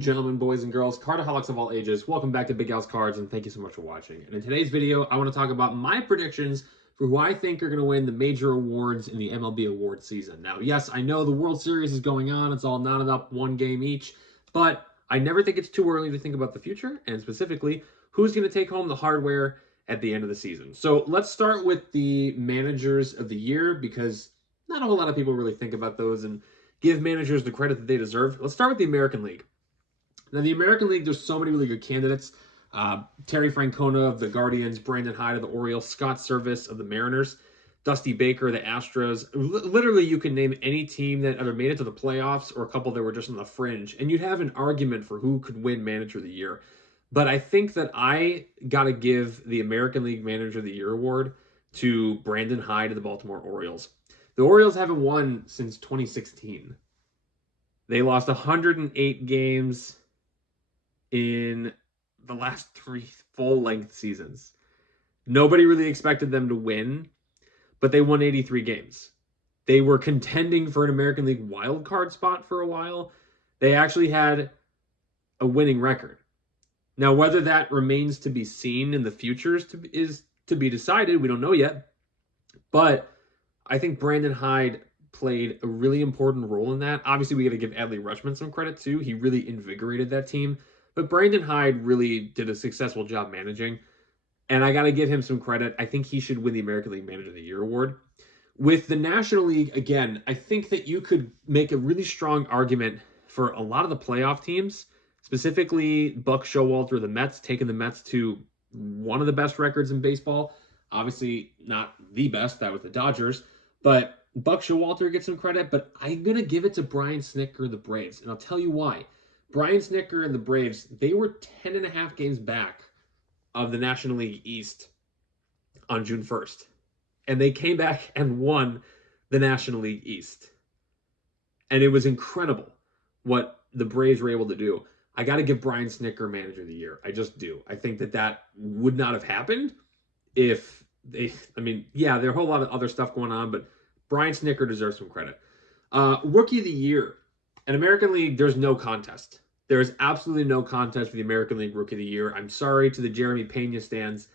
and gentlemen, boys and girls, cardaholics of all ages, welcome back to Big Al's Cards, and thank you so much for watching. And in today's video, I want to talk about my predictions for who I think are going to win the major awards in the MLB award season. Now, yes, I know the World Series is going on. It's all knotted up one game each, but I never think it's too early to think about the future, and specifically, who's going to take home the hardware at the end of the season. So let's start with the managers of the year, because not a whole lot of people really think about those and give managers the credit that they deserve. Let's start with the American League. Now, the American League, there's so many really good candidates. Terry Francona of the Guardians, Brandon Hyde of the Orioles, Scott Servais of the Mariners, Dusty Baker of the Astros. Literally, you can name any team that either made it to the playoffs or a couple that were just on the fringe, and you'd have an argument for who could win Manager of the Year. But I think that I got to give the American League Manager of the Year award to Brandon Hyde of the Baltimore Orioles. The Orioles haven't won since 2016. They lost 108 games in the last 3 full-length seasons. Nobody really expected them to win, but they won 83 games. They were contending for an American League wild card spot for a while. They actually had a winning record. Now, whether that remains to be seen in the future is to be decided. We don't know yet. But I think Brandon Hyde played a really important role in that. Obviously, we got to give Adley Rutschman some credit, too. He really invigorated that team. But Brandon Hyde really did a successful job managing, and I got to give him some credit. I think he should win the American League Manager of the Year award. With the National League, again, I think that you could make a really strong argument for a lot of the playoff teams, specifically Buck Showalter of the Mets, taking the Mets to one of the best records in baseball. Obviously, not the best. That was the Dodgers. But Buck Showalter gets some credit, but I'm going to give it to Brian Snitker of the Braves, and I'll tell you why. Brian Snitker and the Braves, they were 10.5 games back of the National League East on June 1st. And they came back and won the National League East. And it was incredible what the Braves were able to do. I got to give Brian Snitker Manager of the Year. I just do. I think that would not have happened if they, yeah, there are a whole lot of other stuff going on, but Brian Snitker deserves some credit. Rookie of the Year. In American League, there's no contest. There is absolutely no contest for the American League Rookie of the Year. I'm sorry to the Jeremy Pena stands,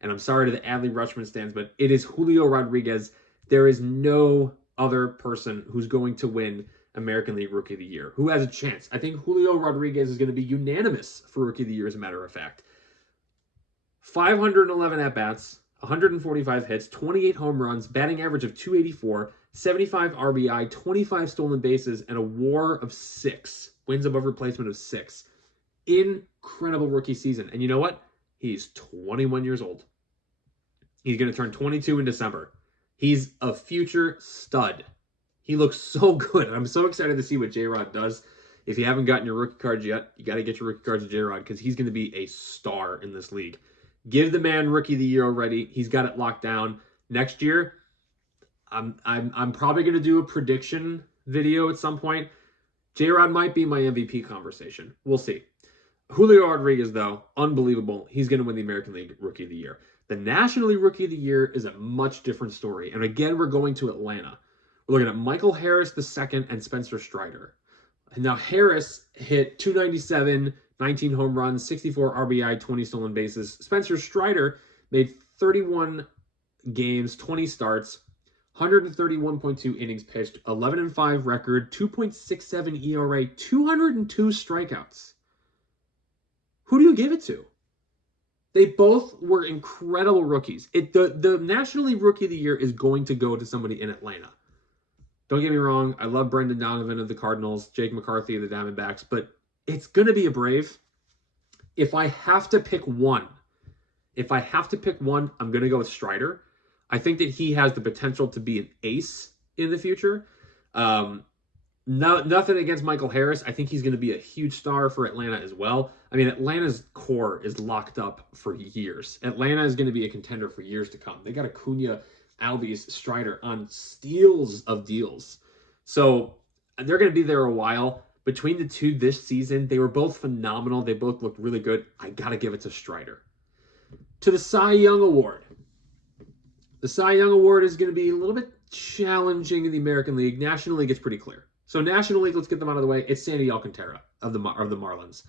and I'm sorry to the Adley Rutschman stands, but it is Julio Rodriguez. There is no other person who's going to win American League Rookie of the Year who has a chance. I think Julio Rodriguez is going to be unanimous for Rookie of the Year, as a matter of fact. 511 at-bats, 145 hits, 28 home runs, batting average of 284, 75 RBI, 25 stolen bases, and a WAR of 6. Wins above replacement of 6. Incredible rookie season. And you know what? He's 21 years old. He's going to turn 22 in December. He's a future stud. He looks so good. I'm so excited to see what J-Rod does. If you haven't gotten your rookie cards yet, you got to get your rookie cards to J-Rod, because he's going to be a star in this league. Give the man Rookie of the Year already. He's got it locked down. Next year, I'm probably going to do a prediction video at some point. J-Rod might be my MVP conversation. We'll see. Julio Rodriguez, though, unbelievable. He's going to win the American League Rookie of the Year. The National League Rookie of the Year is a much different story. And again, we're going to Atlanta. We're looking at Michael Harris II and Spencer Strider. And now Harris hit 297, 19 home runs, 64 RBI, 20 stolen bases. Spencer Strider made 31 games, 20 starts, 131.2 innings pitched, 11-5 record, 2.67 ERA, 202 strikeouts. Who do you give it to? They both were incredible rookies. The National League Rookie of the Year is going to go to somebody in Atlanta. Don't get me wrong. I love Brendan Donovan of the Cardinals, Jake McCarthy of the Diamondbacks, but it's going to be a Brave. If I have to pick one, I'm going to go with Strider. I think that he has the potential to be an ace in the future. Nothing against Michael Harris. I think he's going to be a huge star for Atlanta as well. I mean, Atlanta's core is locked up for years. Atlanta is going to be a contender for years to come. They got Acuna, Albies, Strider on steals of deals. So they're going to be there a while. Between the two this season, they were both phenomenal. They both looked really good. I got to give it to Strider. To the Cy Young Award. The Cy Young Award is going to be a little bit challenging in the American League. National League, it's pretty clear. So National League, let's get them out of the way. It's Sandy Alcantara of the Marlins.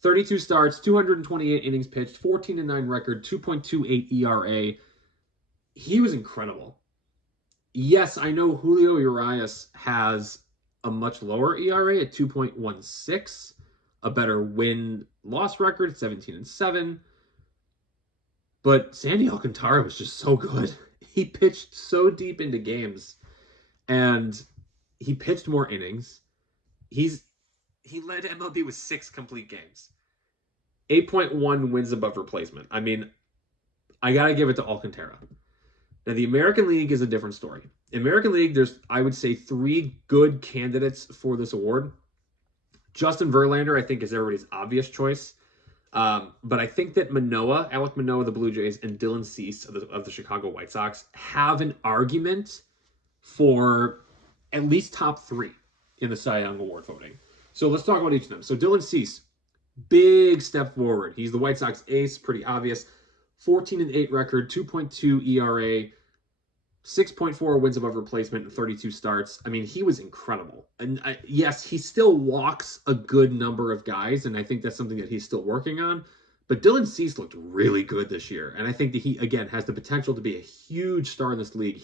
32 starts, 228 innings pitched, 14-9 record, 2.28 ERA. He was incredible. Yes, I know Julio Urias has a much lower ERA at 2.16, a better win-loss record, 17-7. But Sandy Alcantara was just so good. He pitched so deep into games, and he pitched more innings. He led MLB with 6 complete games. 8.1 wins above replacement. I mean, I got to give it to Alcantara. Now, the American League is a different story. In American League, there's, I would say, 3 good candidates for this award. Justin Verlander, I think, is everybody's obvious choice. But I think that Alek Manoah of the Blue Jays, and Dylan Cease of the Chicago White Sox have an argument for at least top 3 in the Cy Young Award voting. So let's talk about each of them. So Dylan Cease, big step forward. He's the White Sox ace, pretty obvious. 14-8 record, 2.2 ERA, 6.4 wins above replacement, and 32 starts. I mean, he was incredible. And yes, he still walks a good number of guys, and I think that's something that he's still working on. But Dylan Cease looked really good this year, and I think that he, again, has the potential to be a huge star in this league.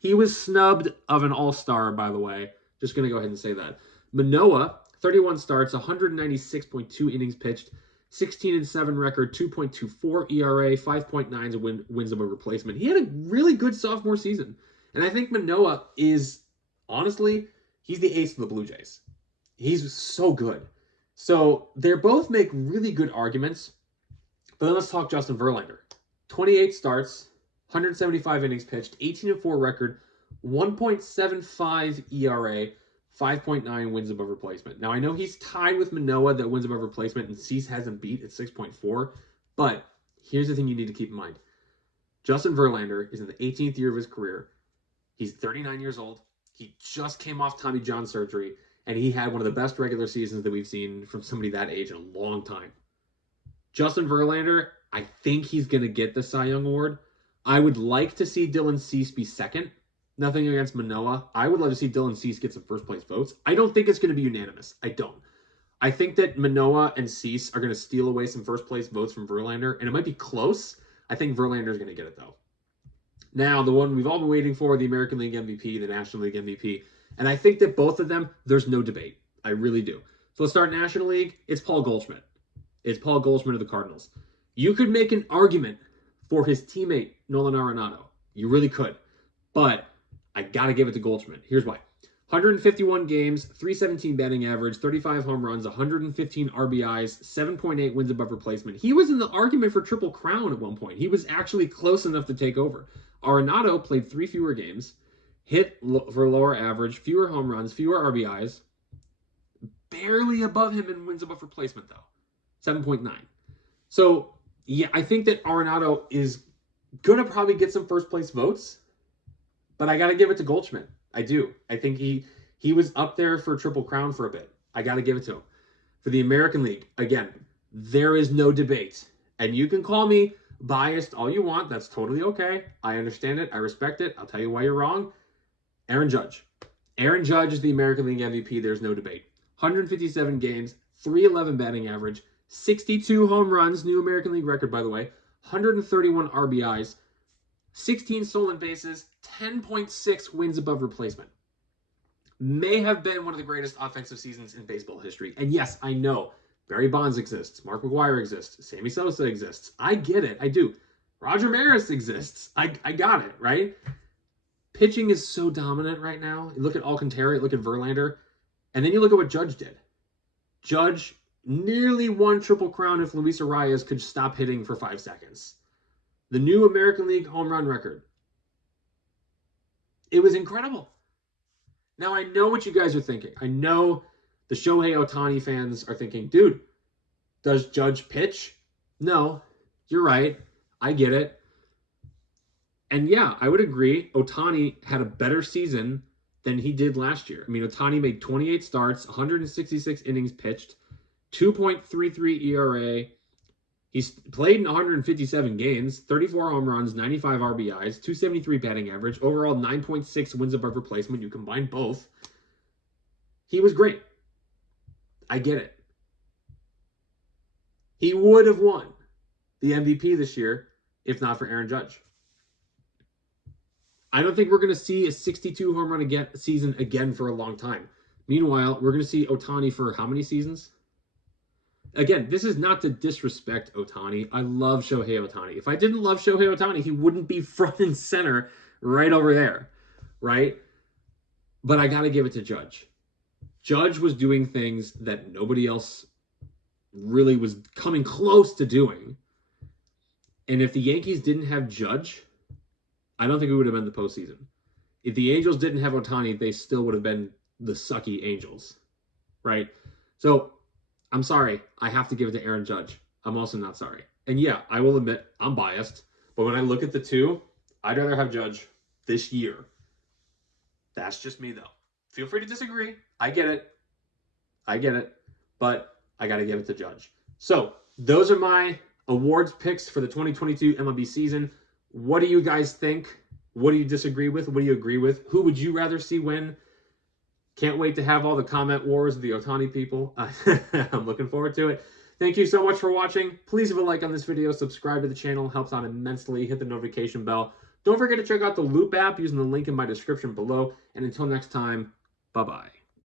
He was snubbed of an all-star, by the way. Just going to go ahead and say that. Manoah, 31 starts, 196.2 innings pitched, 16-7 record, 2.24 ERA, 5.9 wins above replacement. He had a really good sophomore season. And I think Manoah is, honestly, he's the ace of the Blue Jays. He's so good. So they both make really good arguments. But then let's talk Justin Verlander. 28 starts, 175 innings pitched, 18-4 record, 1.75 ERA, 5.9 wins above replacement. Now, I know he's tied with Manoah that wins above replacement, and Cease hasn't beat at 6.4. But here's the thing you need to keep in mind. Justin Verlander is in the 18th year of his career. He's 39 years old. He just came off Tommy John surgery, and he had one of the best regular seasons that we've seen from somebody that age in a long time. Justin Verlander, I think he's going to get the Cy Young Award. I would like to see Dylan Cease be second. Nothing against Manoah. I would love to see Dylan Cease get some first-place votes. I don't think it's going to be unanimous. I don't. I think that Manoah and Cease are going to steal away some first-place votes from Verlander, and it might be close. I think Verlander is going to get it, though. Now, the one we've all been waiting for, the American League MVP, the National League MVP, and I think that both of them, there's no debate. I really do. So let's start National League. It's Paul Goldschmidt. It's Paul Goldschmidt of the Cardinals. You could make an argument for his teammate, Nolan Arenado. You really could. But I got to give it to Goldschmidt. Here's why. 151 games, 317 batting average, 35 home runs, 115 RBIs, 7.8 wins above replacement. He was in the argument for Triple Crown at one point. He was actually close enough to take over. Arenado played 3 fewer games, hit for lower average, fewer home runs, fewer RBIs, barely above him in wins above replacement, though. 7.9. So, yeah, I think that Arenado is going to probably get some first-place votes. But I got to give it to Goldschmidt. I do. I think he was up there for Triple Crown for a bit. I got to give it to him. For the American League, again, there is no debate. And you can call me biased all you want. That's totally okay. I understand it. I respect it. I'll tell you why you're wrong. Aaron Judge. Aaron Judge is the American League MVP. There's no debate. 157 games, 311 batting average, 62 home runs, new American League record, by the way, 131 RBIs, 16 stolen bases, 10.6 wins above replacement. May have been one of the greatest offensive seasons in baseball history. And yes, I know Barry Bonds exists, Mark McGwire exists, Sammy Sosa exists. I get it. I do. Roger Maris exists. I got it, right? Pitching is so dominant right now. You look at Alcantara, look at Verlander, and then you look at what Judge did. Judge nearly won Triple Crown if Luis Arias could stop hitting for 5 seconds. The new American League home run record. It was incredible. Now, I know what you guys are thinking. I know the Shohei Ohtani fans are thinking, dude, does Judge pitch? No, you're right. I get it. And yeah, I would agree. Ohtani had a better season than he did last year. I mean, Ohtani made 28 starts, 166 innings pitched, 2.33 ERA. He's played in 157 games, 34 home runs, 95 RBIs, 273 batting average, overall 9.6 wins above replacement. You combine both. He was great. I get it. He would have won the MVP this year if not for Aaron Judge. I don't think we're going to see a 62 home run season again for a long time. Meanwhile, we're going to see Ohtani for how many seasons? Again, this is not to disrespect Ohtani. I love Shohei Ohtani. If I didn't love Shohei Ohtani, he wouldn't be front and center right over there, right? But I got to give it to Judge. Judge was doing things that nobody else really was coming close to doing. And if the Yankees didn't have Judge, I don't think we would have been the postseason. If the Angels didn't have Ohtani, they still would have been the sucky Angels, right? So I'm sorry. I have to give it to Aaron Judge. I'm also not sorry. And yeah, I will admit I'm biased. But when I look at the two, I'd rather have Judge this year. That's just me, though. Feel free to disagree. I get it. But I got to give it to Judge. So those are my awards picks for the 2022 MLB season. What do you guys think? What do you disagree with? What do you agree with? Who would you rather see win? Can't wait to have all the comment wars of the Ohtani people. I'm looking forward to it. Thank you so much for watching. Please leave a like on this video. Subscribe to the channel. Helps out immensely. Hit the notification bell. Don't forget to check out the Loop app using the link in my description below. And until next time, bye-bye.